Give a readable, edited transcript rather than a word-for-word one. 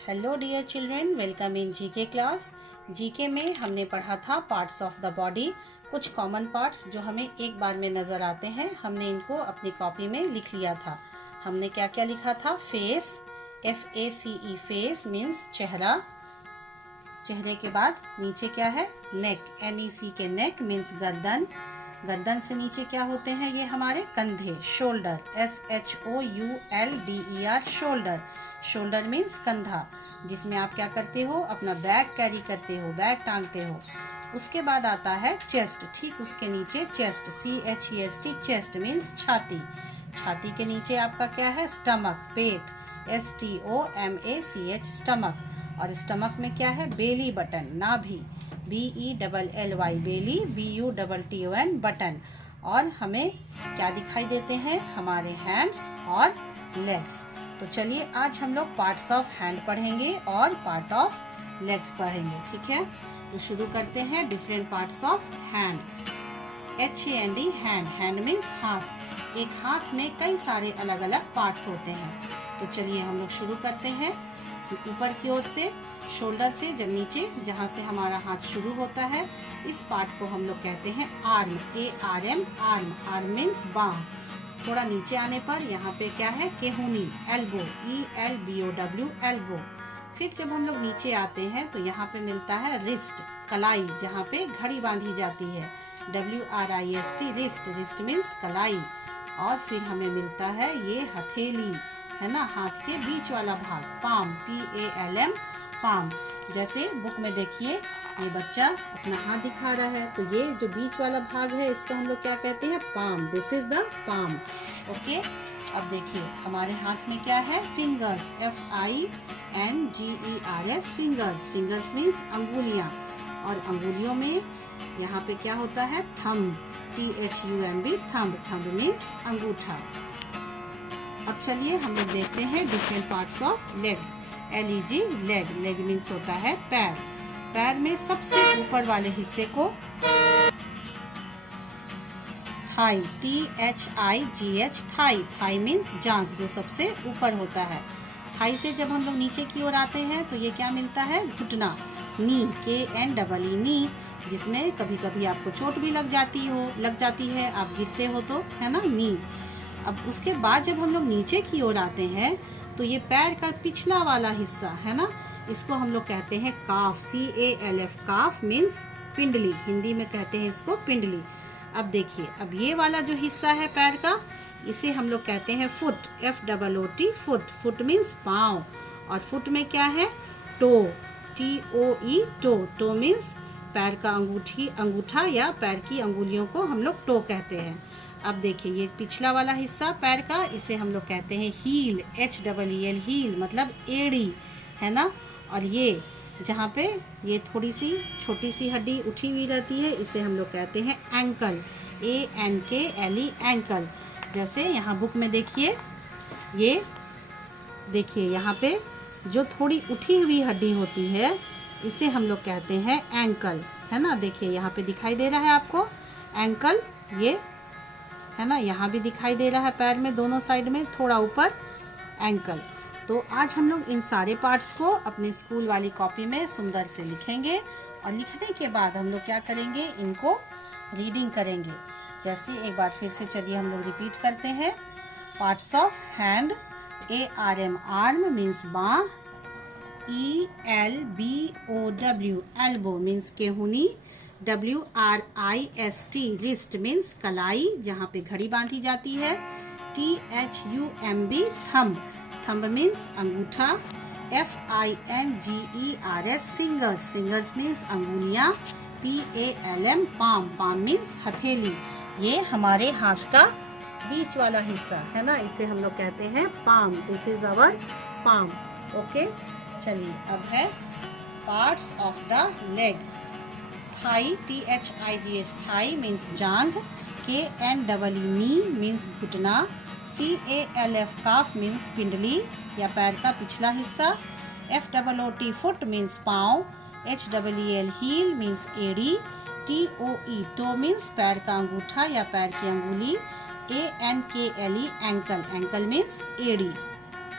Hello dear children, welcome in GK class. GK में हमने पढ़ा था पार्ट्स ऑफ द बॉडी। कुछ कॉमन पार्ट्स जो हमें एक बार में नज़र आते हैं, हमने इनको अपनी कॉपी में लिख लिया था। हमने क्या क्या लिखा था? फेस, FACE, फेस मीन्स चेहरा। चेहरे के बाद नीचे क्या है? नेक, NEC के नेक मीन्स गर्दन। गर्दन से नीचे क्या होते हैं? ये हमारे कंधे, shoulder, SHOULDER, shoulder. Shoulder means कंधा, जिसमें आप क्या करते हो? अपना बैग कैरी करते हो, बैग टांगते हो। उसके बाद आता है चेस्ट, ठीक उसके नीचे चेस्ट, CHEST, चेस्ट मीन्स छाती। छाती के नीचे आपका क्या है? स्टमक, पेट, STOMACH, स्टमक। और स्टमक में क्या है? बेली बटन, नाभि, BELLY, बेली, BUTTON, बटन। और हमें क्या दिखाई देते हैं? हमारे हैंड्स और लेग्स। तो चलिए आज हम लोग पार्ट्स ऑफ हैंड पढ़ेंगे और पार्ट ऑफ लेग्स पढ़ेंगे, ठीक है। तो शुरू करते हैं different parts of hand. HAND, hand. Hand means हाथ। एक हाथ में कई सारे अलग अलग पार्ट्स होते हैं। तो चलिए हम लोग शुरू करते हैं ऊपर की ओर से, शोल्डर से जब नीचे, जहाँ से हमारा हाथ शुरू होता है, इस पार्ट को हम लोग कहते हैं arm, ARM, arm. Arm means बाह। थोड़ा नीचे आने पर यहाँ पे क्या है? केहूनी, एल्बो, ELBOW, एल्बो। फिर जब हम लोग नीचे आते हैं तो यहाँ पे मिलता है रिस्ट, कलाई, जहाँ पे घड़ी बांधी जाती है, WRIST, रिस्ट। रिस्ट मीन्स कलाई। और फिर हमें मिलता है ये हथेली, है ना, हाथ के बीच वाला भाग, पाम, PALM, पाम। जैसे बुक में देखिए ये बच्चा अपना हाथ दिखा रहा है, तो ये जो बीच वाला भाग है इसको हम लोग क्या कहते हैं? Palm. This is the palm. Okay, अब देखिए हमारे हाथ में क्या है? Fingers, FINGERS, fingers. Fingers means अंगुलियां। और अंगुलियों में यहाँ पे क्या होता है? Thumb, THUMB, thumb. Thumb means अंगूठा। अब चलिए हम लोग देखते हैं different parts of leg. LEG, leg. Leg means होता है पैर। पैर में सबसे ऊपर वाले हिस्से को thigh, THIGH, thigh. Thigh means जांघ, जो सबसे ऊपर होता है। थाई से जब हम लोग नीचे की ओर आते हैं तो ये क्या मिलता है? घुटना, नी, KNEE, नी, जिसमें कभी कभी आपको चोट भी लग जाती है, आप गिरते हो तो, है ना, नी। अब उसके बाद जब हम लोग नीचे की ओर आते हैं तो ये पैर का पिछला वाला हिस्सा है ना, इसको हम लोग कहते हैं काफ, CALF, काफ मीन्स पिंडली। हिंदी में कहते हैं इसको पिंडली। अब देखिए, अब ये वाला जो हिस्सा है पैर का, इसे हम लोग कहते हैं foot, FOOT, foot. Foot means पाँव। और फुट में क्या है? Toe, TOE, toe. Toe means पैर का अंगूठा या पैर की अंगुलियों को हम लोग टो कहते हैं। अब देखिए ये पिछला वाला हिस्सा पैर का, इसे हम लोग कहते हैं हील, HEEL, हील मतलब एड़ी, है ना। और ये जहाँ पे ये थोड़ी सी छोटी सी हड्डी उठी हुई रहती है, इसे हम लोग कहते हैं एंकल, ANKLE, एंकल। जैसे यहाँ बुक में देखिए, ये देखिए यहाँ पे जो थोड़ी उठी हुई हड्डी होती है, इसे हम लोग कहते हैं एंकल, है ना। देखिए यहाँ पे दिखाई दे रहा है आपको एंकल, ये है ना, यहाँ भी दिखाई दे रहा है पैर में दोनों साइड में, थोड़ा ऊपर एंकल। तो आज हम लोग इन सारे पार्ट्स को अपने स्कूल वाली कॉपी में सुंदर से लिखेंगे, और लिखने के बाद हम लोग क्या करेंगे? इनको रीडिंग करेंगे। जैसे एक बार फिर से चलिए हम लोग रिपीट करते हैं। Parts of hand, ARM, arm means बाह, ELBOW, एल्बो मीन्स केहूनी, WRIST, रिस्ट मीन्स कलाई, जहाँ पे घड़ी बांधी जाती है, THUMB, थंब। थंब मीन्स अंगूठा, FINGERS, फिंगर्स। फिंगर्स मीन्स अंगुलियां, PALM, पाम। पाम मीन्स हथेली। ये हमारे हाथ का बीच वाला हिस्सा है ना, इसे हम लोग कहते हैं palm. This is our palm. Okay, चलिए अब है parts of the leg. Thigh, THIGH, thigh means जांघ, KNEE, नी मीन्स घुटना, CALF, काफ मीन्स पिंडली या पैर का पिछला हिस्सा, FOOT, फुट मीन्स पाँव, HEEL, हील मीन्स एड़ी, TOE, टो मीन्स पैर का अंगूठा या पैर की अंगुली, ANKLE, एंकल। एंकल मीन्स एड़ी।